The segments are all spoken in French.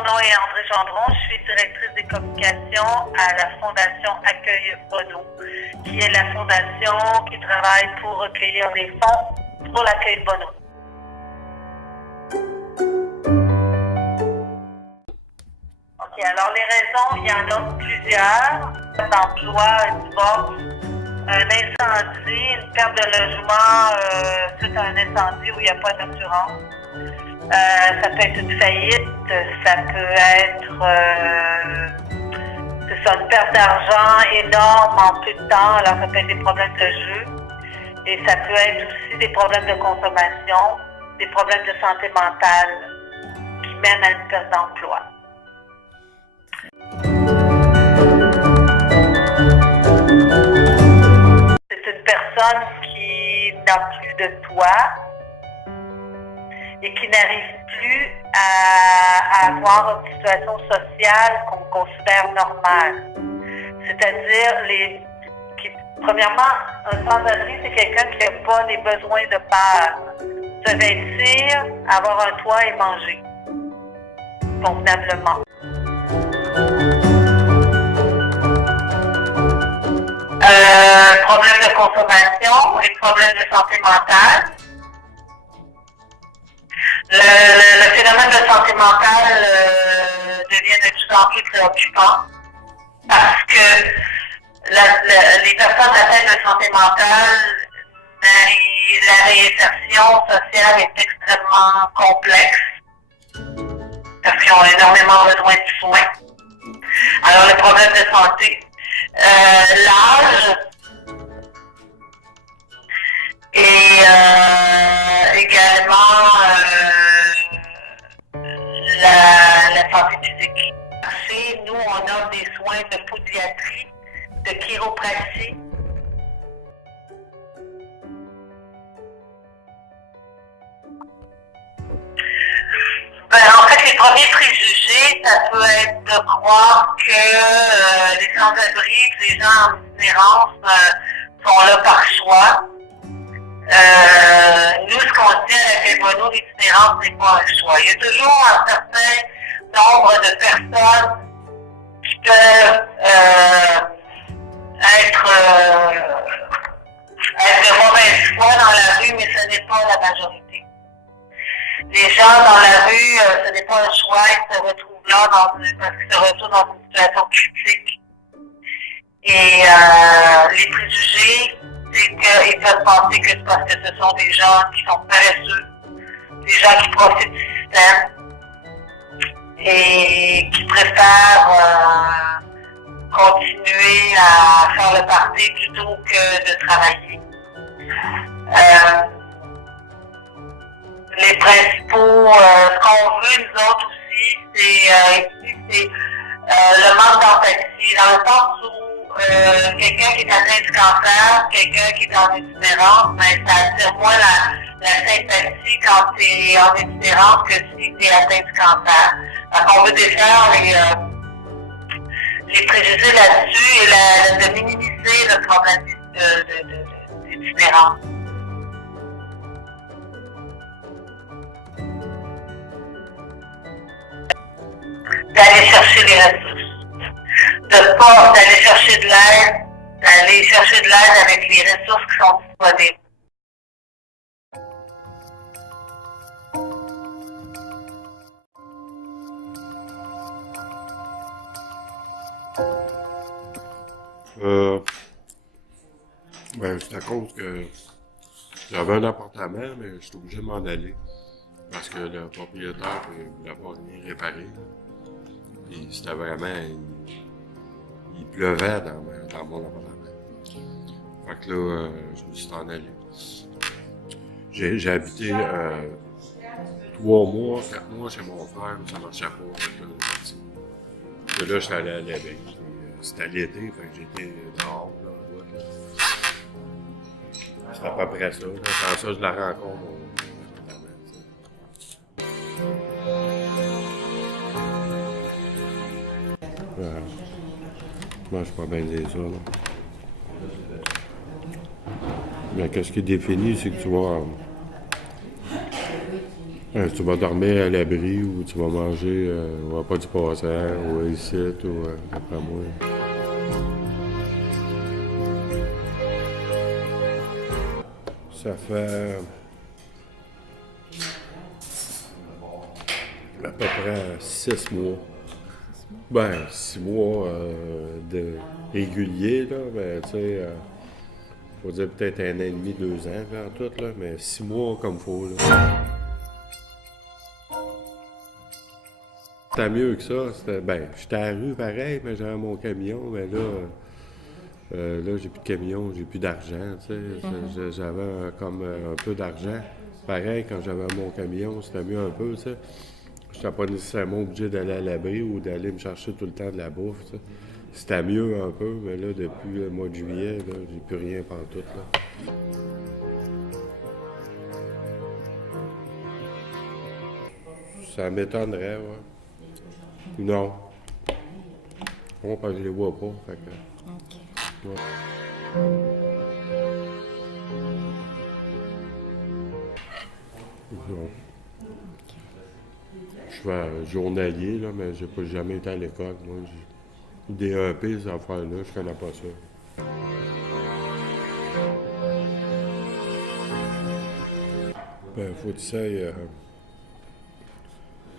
mon nom est André Gendron. Je suis directrice des communications à la Fondation Accueil Bono, qui est la fondation qui travaille pour recueillir des fonds pour l'accueil Bono. OK, alors les raisons, il y en a plusieurs. D'emploi, un divorce, un incendie, une perte de logement suite à un incendie où il n'y a pas d'assurance. Ça peut être une faillite, ça peut être une perte d'argent énorme en peu de temps, alors ça peut être des problèmes de jeu. Et ça peut être aussi des problèmes de consommation, des problèmes de santé mentale qui mènent à une perte d'emploi. C'est une personne qui n'a plus de toit et qui n'arrive plus à avoir une situation sociale qu'on considère normale. C'est-à-dire, premièrement, un sans-abri, c'est quelqu'un qui n'a pas les besoins de base. Se vêtir, avoir un toit et manger convenablement. Problèmes de consommation et problèmes de santé mentale. Le phénomène de santé mentale devient de plus en plus préoccupant parce que les personnes atteintes de santé mentale, la réinsertion sociale est extrêmement complexe parce qu'ils ont énormément besoin de soins. Alors, le problème de santé, l'âge et également la santé physique. Chez nous, on offre des soins de podiatrie, de chiropratie. En fait, les premiers préjugés, ça peut être de croire que les sans-abri, les gens en itinérance sont là par choix. Nous, ce qu'on dit à l'accueil Bono, l'itinérance n'est pas un choix. Il y a toujours un certain nombre de personnes qui peuvent être de mauvaise foi dans la rue, mais ce n'est pas la majorité. Les gens dans la rue, ce n'est pas un choix, ils se retrouvent là parce qu'ils se retrouvent dans une situation critique. Et les préjugés, c'est qu'ils peuvent penser que c'est parce que ce sont des gens qui sont paresseux, des gens qui profitent du système et qui préfèrent continuer à faire le party plutôt que de travailler. Les principaux, ce qu'on veut nous autres aussi, c'est le manque d'empathie, dans le sens où quelqu'un qui est atteint du cancer, quelqu'un qui est en itinérance, mais ça attire moins la sympathie quand tu es en itinérance que si tu es atteint du cancer. Donc on veut défaire les préjugés là-dessus et de minimiser le problème d'itinérance. D'aller chercher les ressources, d'aller chercher de l'aide, d'aller chercher de l'aide avec les ressources qui sont disponibles. C'est à cause que j'avais un appartement, mais j'étais obligé de m'en aller. Parce que le propriétaire ne voulait pas venir réparer. Puis c'était vraiment... Il pleuvait dans mon appartement. Fait que là, je me suis en allé. J'ai habité 3 mois, 4 mois chez mon frère, ça ne marchait pas. Fait que là, j'ai parti. Puis là, je suis allé à l'évêque. C'était l'été, fait que j'étais dehors, là, en route, là. C'était à peu près ça. Là. Quand ça, je la rencontre, moi, je suis pas bien dire ça, là. Mais qu'est-ce qui est défini, c'est que tu vas Tu vas dormir à l'abri ou tu vas manger au repas du passant ou ici ou d'après moi. Ça fait à peu près 6 mois. Ben, 6 mois de régulier, là, ben, tu sais, faut dire peut-être 1 an et demi, 2 ans, là, en tout, là, mais 6 mois comme faut, là. C'était mieux que ça. Ben, j'étais à la rue pareil, mais j'avais mon camion, mais là, j'ai plus de camion, j'ai plus d'argent, tu sais. J'avais comme un peu d'argent. Pareil, quand j'avais mon camion, c'était mieux un peu, tu sais. J'étais pas nécessairement obligé d'aller à l'abri ou d'aller me chercher tout le temps de la bouffe, tu sais. C'était mieux un peu, mais là, depuis le mois de juillet, là, j'ai plus rien pantoute, là. Ça m'étonnerait, ouais. Non. Bon, parce que je les vois pas, fait que... OK. ouais. Non. Je suis journalier, là, mais j'ai pas jamais été à l'école. Moi, j'ai DEP, ces affaires-là, je connais pas ça. Ben, faut que tu ailles,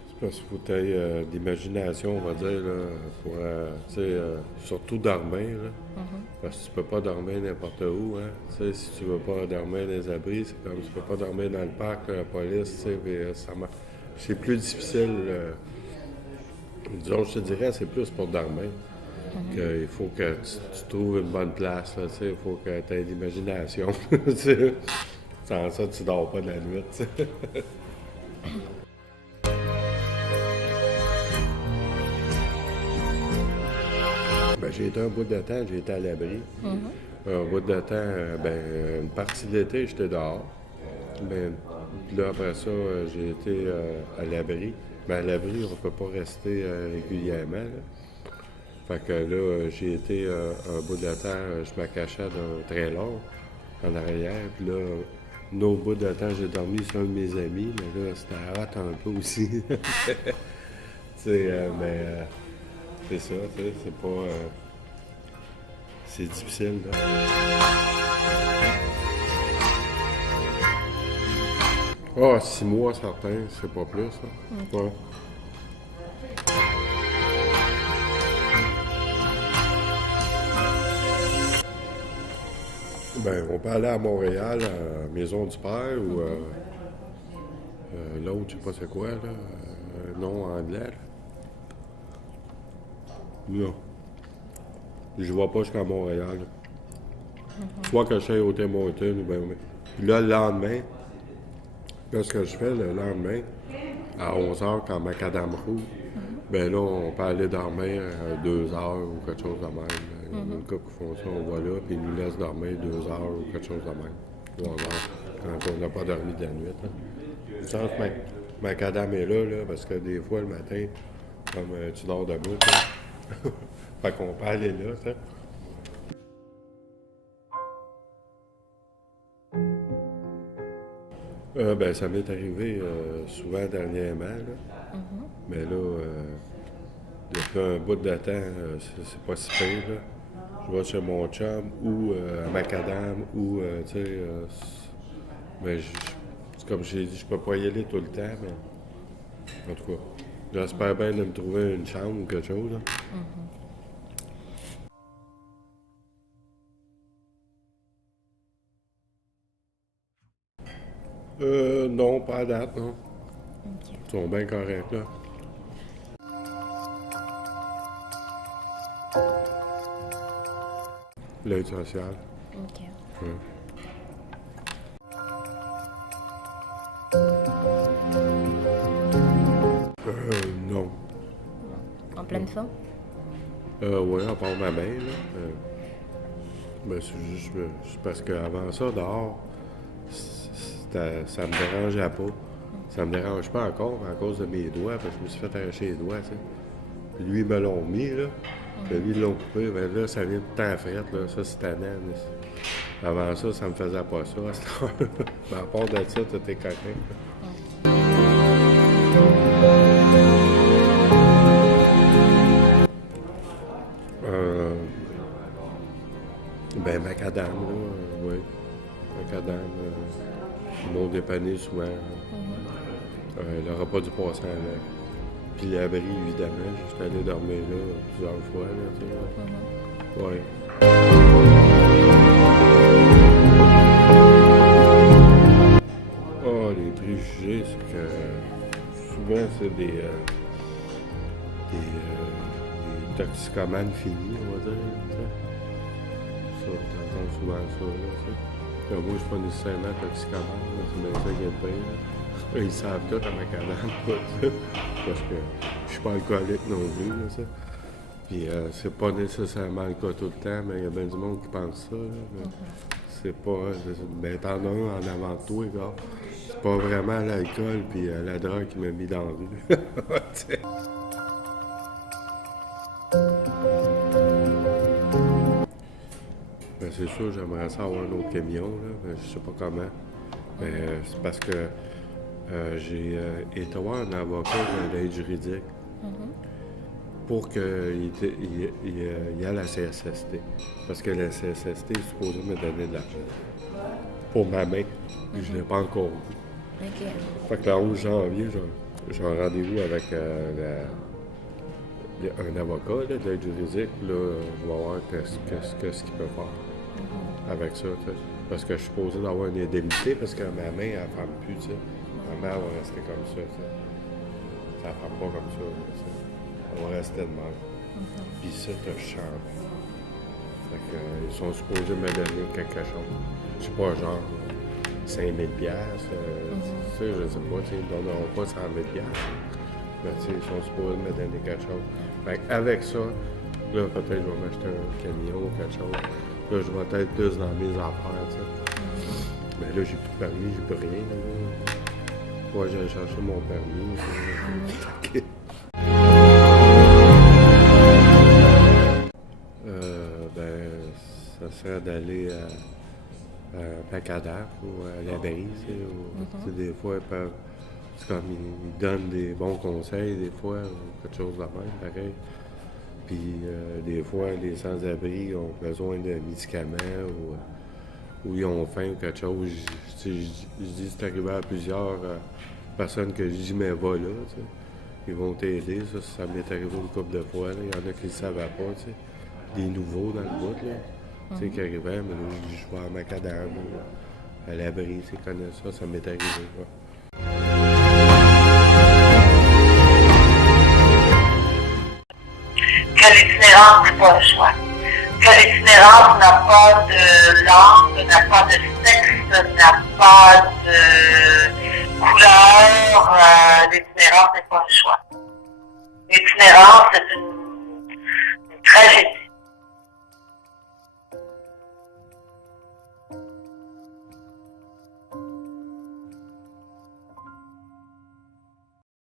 c'est parce qu'il faut que tu ailles d'imagination, on va dire, là, pour, tu sais, surtout dormir, là. Parce que tu peux pas dormir n'importe où, hein. Tu sais, si tu veux pas dormir dans les abris, c'est comme tu peux pas dormir dans le parc, la police, tu sais, puis, c'est plus difficile. Disons, je te dirais, c'est plus pour dormir. Il faut que tu trouves une bonne place, là, tu sais, il faut que tu aies l'imagination. Tu sais. Sans ça, tu dors pas de la nuit, tu sais. Ben, j'ai été un bout de temps, j'ai été à l'abri. Un bout de temps, une partie de l'été, j'étais dehors. Ben, puis là, après ça, j'ai été à l'abri. Mais à l'abri, on peut pas rester régulièrement, là. Fait que là, j'ai été un bout de temps, je me cachais d'un trailer en arrière. Puis là, un autre bout de temps, j'ai dormi sur un de mes amis, mais là, c'était hot un peu aussi. Tu sais, mais c'est ça, tu sais, c'est pas... c'est difficile, là. Ah, 6 mois, certain, c'est pas plus, là. Ouais. Ben, on peut aller à Montréal, à Maison du Père, ou l'autre, je sais pas c'est quoi, là, un nom anglais, là. Non. Je vois pas jusqu'à Montréal, là. Soit que je sois au Tim Hortons, ou ben, puis là, le lendemain, là, ce que je fais, le lendemain, à 11h, quand Macadam roule, ben là, on peut aller dormir 2 heures ou quelque chose de même. Il y a une couple qui font ça, on va là, puis ils nous laissent dormir 2 heures ou quelque chose de même. 3 heures, quand on n'a pas dormi de la nuit, là. Du sens que Macadam est là, parce que des fois, le matin, comme tu dors debout, là. Fait qu'on peut aller là, ça. Ben, ça m'est arrivé souvent dernièrement, là. Mais là, depuis un bout de temps, c'est pas si pire, là. Je vais chez mon chum ou à Macadam ou, tu sais, mais c'est comme j'ai dit, je peux pas y aller tout le temps, mais en tout cas, j'espère bien de me trouver une chambre ou quelque chose, là. Non, pas à date, non. OK. Ils sont bien corrects, là. L'aide sociale. OK. Ouais. Non. En pleine forme? Ouais, à part ma mère, là. Ben, c'est juste c'est parce qu'avant ça, dehors, ça me dérangeait pas. Ça me dérange pas encore à cause de mes doigts, parce que je me suis fait arracher les doigts, tu sais. Puis lui, ils me l'ont mis, là. Puis lui, ils l'ont coupé. Ben là, ça vient de temps frette, là. Ça, c'est tannant. Avant ça, ça me faisait pas ça, à cette heure. Mais à part de ça, tout est correct, là. Ben, macadam, là, oui. Macadam, ils m'ont dépanné souvent. Le repas du passant avec. Puis l'abri, évidemment. J'étais allé dormir là plusieurs fois, là, tu sais. Ouais. Ah, les préjugés, c'est que souvent, c'est des toxicomanes finis, on va dire. T'sais. Ça, t'entends souvent ça, là, tu sais. Moi, je suis pas nécessairement toxicomane, là, c'est bien ça qui est le pire, là. Ils savent tout à ma cabane, parce que je suis pas alcoolique non plus, là, ça. Puis c'est pas nécessairement le cas tout le temps, mais il y a bien du monde qui pense ça, là. Mais c'est pas... Ben, t'en as un en avant de toi, gars. C'est pas vraiment l'alcool puis la drogue qui m'a mis dans la rue. Ben, c'est sûr, j'aimerais ça avoir un autre camion, là, mais je sais pas comment. Mais c'est parce que j'ai été voir un avocat de l'aide juridique pour qu'il y ait la CSST. Parce que la CSST est supposée me donner de l'argent pour ma main. Puis je ne l'ai pas encore vu. Ok. Fait que le 11 janvier, j'ai un rendez-vous avec un avocat là, de l'aide juridique. Là, on va voir qu'est-ce qu'il peut faire avec ça. T'sais. Parce que je suis supposé d'avoir une indemnité parce que ma main, elle ne ferme plus. T'sais. Ma main, elle va rester comme ça. T'sais. Ça ne ferme pas comme ça. Là, elle va rester de même. Puis ça, tu changes. Fait que, ils sont supposés me donner quelque chose. Je sais pas, genre 5 000 piastres. Je sais pas, ils ne donneront pas 100 000 piastres. Mais ils sont supposés me donner quelque chose. Fait avec ça, là, peut-être je vais m'acheter un camion ou quelque chose. Là, je vais être plus dans mes affaires, tu sais. Mais là, j'ai plus de permis, j'ai plus rien. Moi, j'ai cherché mon permis. Okay. Ben, ça serait d'aller à Macadam ou à l'abri, tu sais. Des fois, ils peuvent... C'est comme ils donnent des bons conseils, des fois, ou quelque chose de même, pareil. Puis des fois, les sans-abri ont besoin de médicaments ou ils ont faim ou quelque chose. Je dis, c'est arrivé à plusieurs personnes que je dis, mais va là, tu sais. Ils vont t'aider, ça m'est arrivé une couple de fois. Là. Il y en a qui ne savaient pas, tu sais. Des nouveaux dans le bout, là. Tu sais, qui arrivaient, mais là, je vais à Macadam ou à l'abri, tu sais, connais ça m'est arrivé, quoi. Que l'itinérance n'est pas le choix. Que l'itinérance n'a pas de langue, n'a pas de sexe, n'a pas de couleur. L'itinérance n'est pas le choix. L'itinérance est une tragédie.